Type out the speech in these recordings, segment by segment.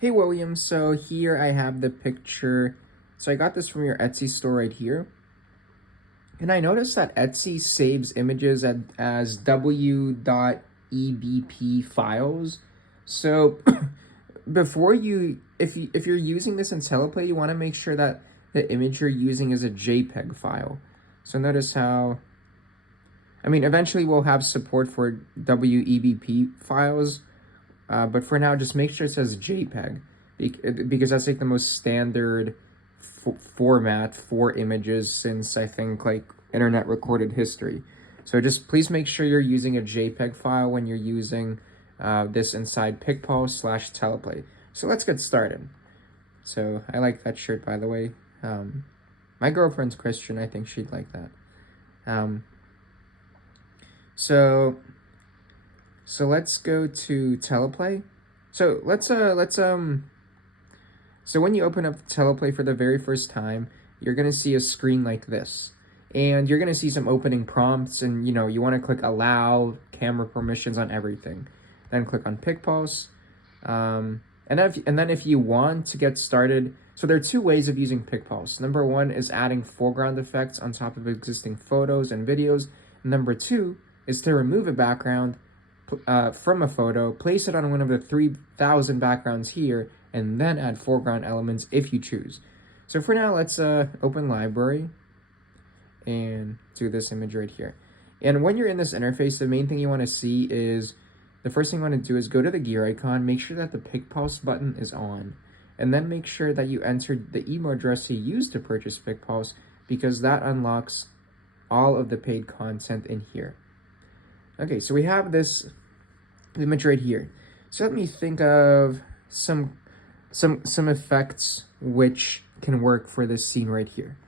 Hey William, so here I have the picture. So I got this from your Etsy store right here. And I noticed that Etsy saves images as w.ebp files. So before you, if you're using this in Teleplay, you want to make sure that the image you're using is a JPEG file. So notice how, eventually we'll have support for WEBP files, but for now, just make sure it says JPEG because that's like the most standard format for images since I think like internet recorded history. So just please make sure you're using a JPEG file when you're using this inside PicPulse/Teleplay. So let's get started. So I like that shirt, by the way. My girlfriend's Christian. I think she'd like that. Um, so let's go to Teleplay. So so when you open up Teleplay for the very first time, you're gonna see a screen like this. And you're gonna see some opening prompts, and you wanna click allow, camera permissions on everything. Then click on PicPulse. And then if you want to get started, so there are two ways of using PicPulse. Number one is adding foreground effects on top of existing photos and videos. Number two is to remove a background from a photo, place it on one of the 3,000 backgrounds here, and then add foreground elements if you choose. So for now, let's open library and do this image right here. And when you're in this interface, the main thing you want to see is, the first thing you want to do is go to the gear icon, make sure that the PicPulse button is on, and then make sure that you entered the email address you used to purchase PicPulse, because that unlocks all of the paid content in here. Okay, so we have this image right here. So let me think of some effects which can work for this scene right here.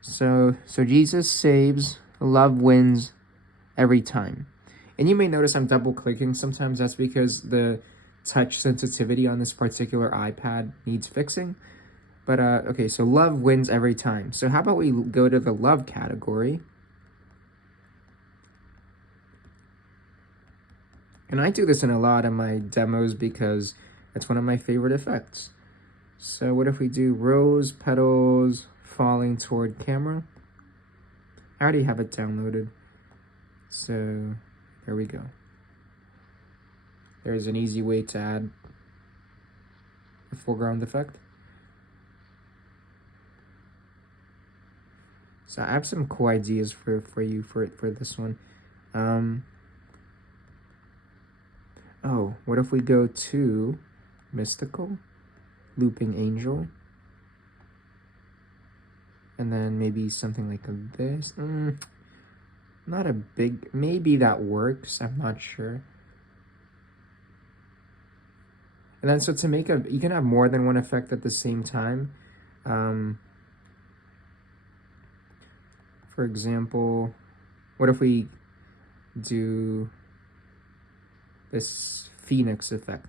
So Jesus saves, love wins every time. And you may notice I'm double clicking. Sometimes that's because the touch sensitivity on this particular iPad needs fixing. But okay, so love wins every time. So how about we go to the love category. And I do this in a lot of my demos because it's one of my favorite effects. So what if we do rose petals falling toward camera? I already have it downloaded. So there we go. There's an easy way to add a foreground effect. So I have some cool ideas for you for this one. Oh, what if we go to mystical, looping angel, and then maybe something like this. Not a big, maybe that works, I'm not sure. And then so to make you can have more than one effect at the same time. For example, what if we do this Phoenix effect?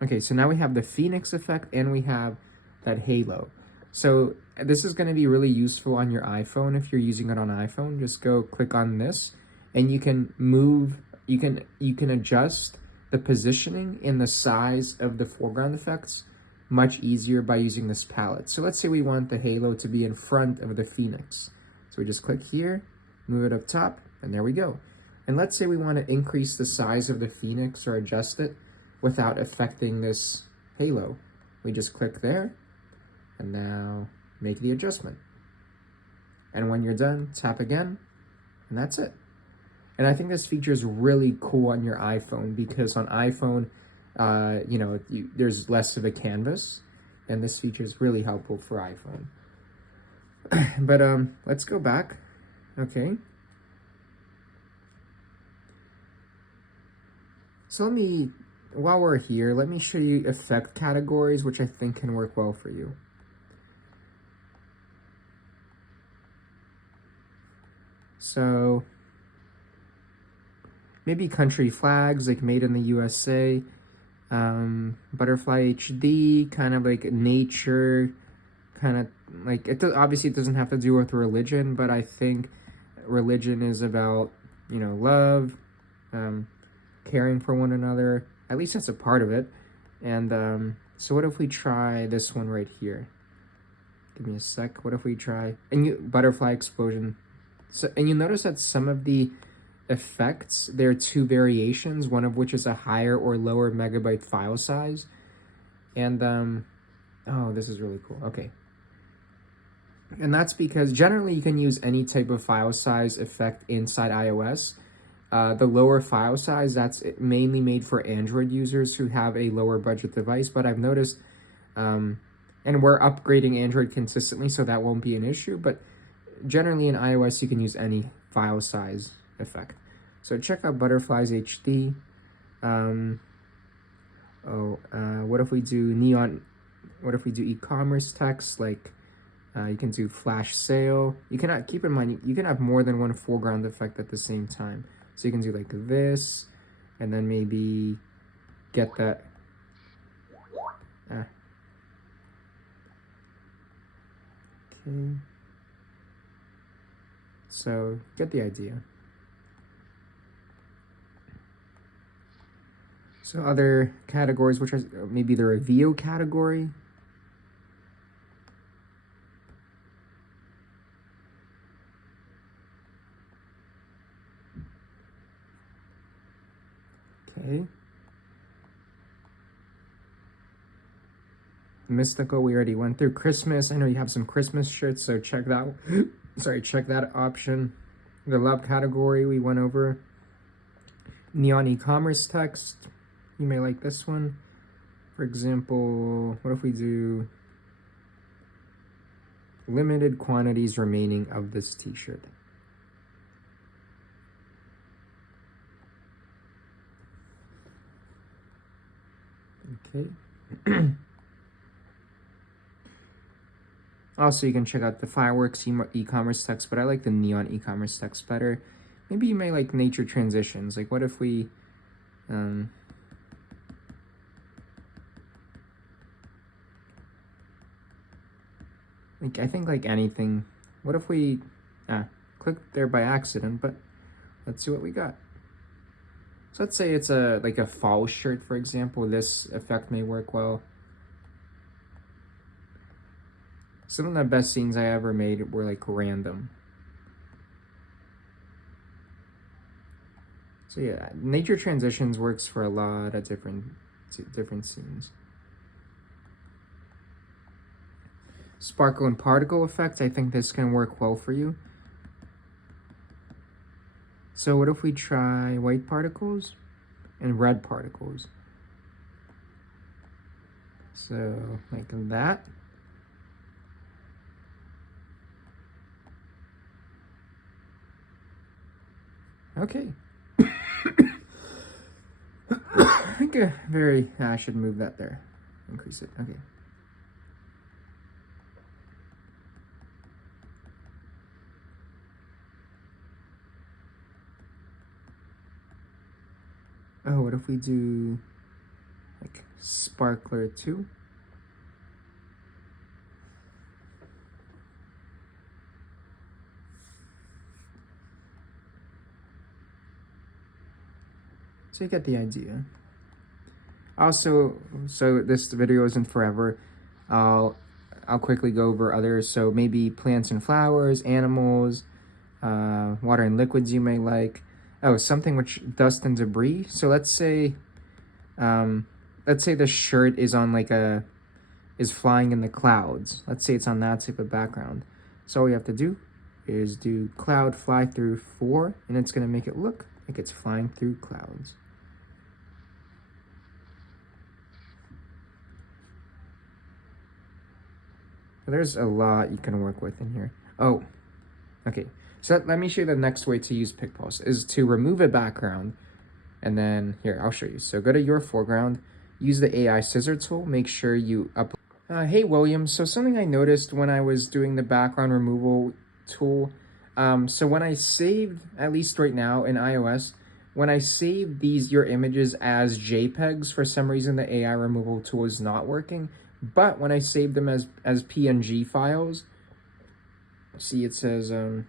Okay, so now we have the Phoenix effect and we have that halo. So this is going to be really useful on your iPhone. If you're using it on iPhone, just go click on this and you can move, you can adjust the positioning and the size of the foreground effects much easier by using this palette. So let's say we want the halo to be in front of the Phoenix. So we just click here, move it up top, and there we go. And let's say we want to increase the size of the Phoenix or adjust it without affecting this halo. We just click there, and now make the adjustment. And when you're done, tap again, and that's it. And I think this feature is really cool on your iPhone because on iPhone, there's less of a canvas, and this feature is really helpful for iPhone. But let's go back. Okay. So while we're here, let me show you effect categories, which I think can work well for you. So maybe country flags, like made in the USA, butterfly HD, kind of like nature, kind of like, obviously it doesn't have to do with religion, but I think religion is about, love, caring for one another. At least that's a part of it. And so what if we try this one right here? Give me a sec. What if we try butterfly explosion? So, and you notice that some of the effects, there are two variations, one of which is a higher or lower megabyte file size. And oh, this is really cool. Okay. And that's because generally you can use any type of file size effect inside iOS. The lower file size, that's mainly made for Android users who have a lower budget device. But I've noticed, and we're upgrading Android consistently, so that won't be an issue. But generally in iOS, you can use any file size effect. So check out Butterflies HD. What if we do neon? What if we do e-commerce text? Like you can do flash sale. You cannot, keep in mind, you can have more than one foreground effect at the same time. So you can do like this, and then maybe get that. Okay. So get the idea. So other categories, which are maybe the review category. Okay. Mystical, we already went through. Christmas, I know you have some Christmas shirts, so check that. Sorry, check that option. The love category we went over. Neon e-commerce text, you may like this one. For example, what if we do limited quantities remaining of this t-shirt? Okay. Also, you can check out the fireworks e-commerce text, but I like the neon e-commerce text better. Maybe you may like nature transitions. Like, what if we, like, I think like anything. What if we, clicked there by accident, but let's see what we got. So let's say it's like a fall shirt, for example. This effect may work well. Some of the best scenes I ever made were like random. So yeah, nature transitions works for a lot of different scenes. Sparkle and particle effect, I think this can work well for you. So what if we try white particles and red particles? So like that. Okay. I think I should move that there. Increase it. Okay. Oh, what if we do like sparkler 2? So you get the idea. Also, so this video isn't forever. I'll quickly go over others. So maybe plants and flowers, animals, water and liquids you may like. Oh, something which dust and debris. So let's say the shirt is on like is flying in the clouds. Let's say it's on that type of background. So all you have to do is do cloud fly through 4, and it's gonna make it look like it's flying through clouds. There's a lot you can work with in here. Oh, okay. So let me show you the next way to use PicPulse is to remove a background. And then here, I'll show you. So go to your foreground, use the AI scissor tool, make sure you upload. Hey, William. So something I noticed when I was doing the background removal tool. So when I saved, at least right now in iOS, when I save your images as JPEGs, for some reason the AI removal tool is not working. But when I save them as PNG files, see it says, or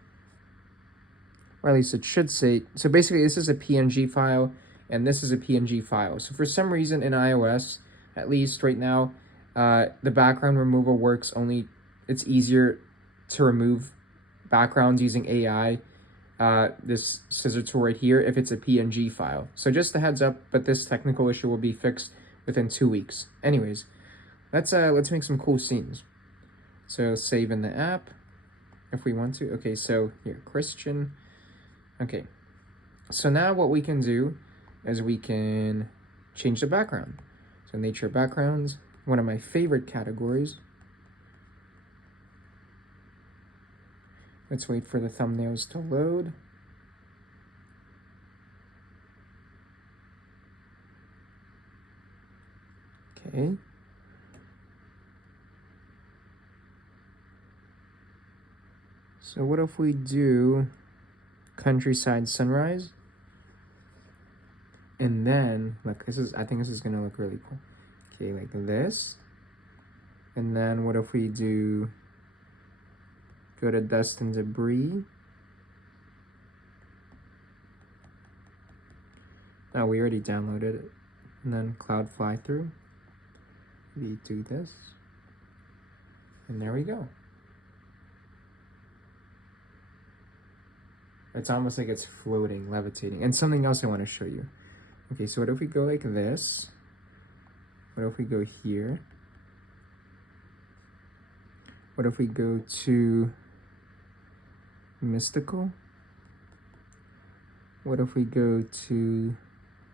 at least it should say, so basically this is a PNG file, and this is a PNG file. So for some reason in iOS, at least right now, the background removal works only, it's easier to remove backgrounds using AI, this scissor tool right here, if it's a PNG file. So just a heads up, but this technical issue will be fixed within 2 weeks. Anyways, let's make some cool scenes. So save in the app if we want to. Okay, so here, Christian. Okay, so now what we can do is we can change the background. So nature backgrounds, one of my favorite categories. Let's wait for the thumbnails to load. Okay. So what if we do countryside sunrise? And then, look, I think this is gonna look really cool. Okay, like this. And then what if we do, go to dust and debris. Oh, we already downloaded it. And then cloud fly through. We do this. And there we go. It's almost like it's floating, levitating. And something else I want to show you. Okay, so what if we go like this? What if we go here? What if we go to mystical? What if we go to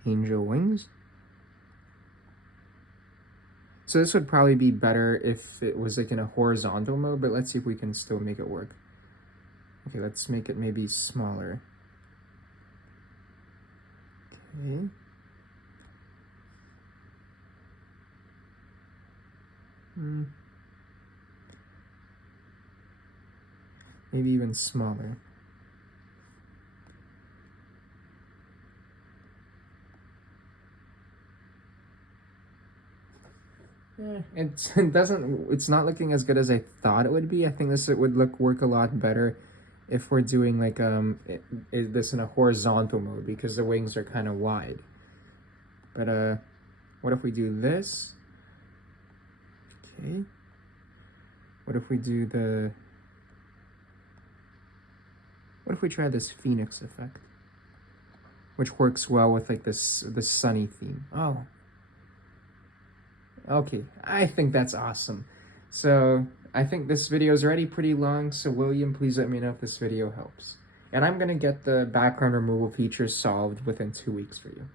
angel wings? So this would probably be better if it was like in a horizontal mode, but let's see if we can still make it work. Okay, let's make it maybe smaller. Okay. Maybe even smaller. It's not looking as good as I thought it would be. I think it would work a lot better if we're doing like this in a horizontal mode, because the wings are kind of wide. But what if we do this? Okay. What if we do what if we try this phoenix effect, which works well with like this sunny theme? Oh, okay, I think that's awesome. So I think this video is already pretty long, so William, please let me know if this video helps. And I'm gonna get the background removal feature solved within 2 weeks for you.